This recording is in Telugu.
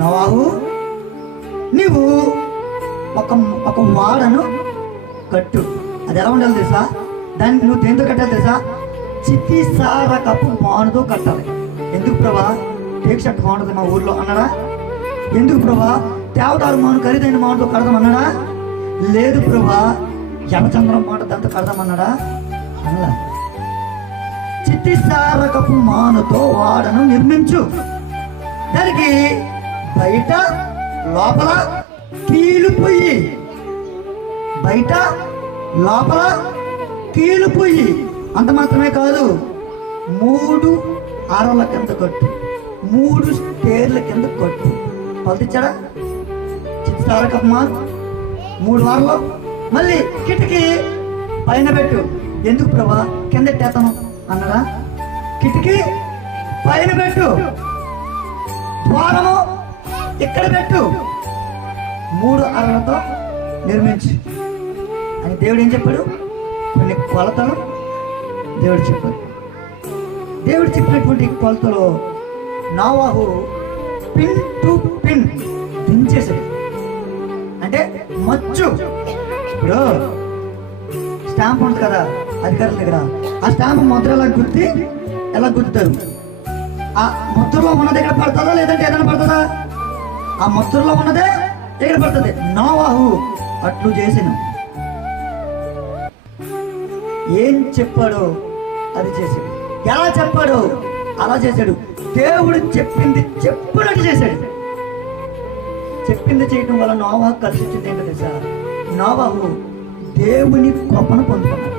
నోవాహు, నీవు ఒక ఒక వాడను కట్టు. అది ఎలా ఉండాలి తెలుసా? దాన్ని నువ్వు దేంతో కట్టాలి తెలుసా? చితిసారకపు మానుతో కట్టాలి. ఎందుకు ప్రభా? టేక్ షర్ట్ బాగుంటుంది మా ఊర్లో అన్నాడా? ఎందుకు ప్రభా? దేవదారు మాను ఖరీదైన మానుతో కడదామన్నాడా? లేదు ప్రభా, ఎర్రచంద్రం మాట దాంతో కడదామన్నాడా? అలా చితిసారకపు మానుతో వాడను నిర్మించు. దానికి బయట లోపల కీలుపోయి, బయట లోపల కీలుపోయి. అంత మాత్రమే కాదు, 3 అరల కింద కట్టు, 3 స్టేర్ల కింద కట్టు. పలిచాడా? చిత్తారకమ్మా 3 వారాలు. మళ్ళీ కిటికీ పైన పెట్టు. ఎందుకు ప్రభా? కింద ఎట్టేతను అన్నడా? కిటికీ పైన పెట్టు, ద్వారము ఇక్కడ పెట్టు, 3 అరలతో నిర్మించు అని దేవుడు ఏం చెప్పాడు? కొన్ని కొలతలు దేవుడు చెప్పాడు. దేవుడు చెప్పినటువంటి కొలతలో నోవాహు పిన్ టు పిన్ దించేసాడు. అంటే మచ్చు. ఇప్పుడు స్టాంప్ ఉంటుంది కదా అధికారుల దగ్గర, ఆ స్టాంప్ ముద్ర ఎలా గుర్తుతారు? ఆ ముద్రలో ఉన్నది ఎక్కడ పడుతుందా లేదంటే ఏదైనా పడుతుందా? ఆ ముద్రలో ఉన్నదే ఎక్కడ పడుతుంది. నోవాహు అట్లు చేసిన, ఏం చెప్పాడో అది చేశాడు, ఎలా చెప్పాడో అలా చేశాడు. దేవుడు చెప్పింది చెప్పినట్టు చేశాడు. చెప్పింది చేయడం వల్ల నోవాహు కలిసి వచ్చింది ఏంటో తెలుసా? నోవాహు దేవుని కృపను పొందుకున్నాడు.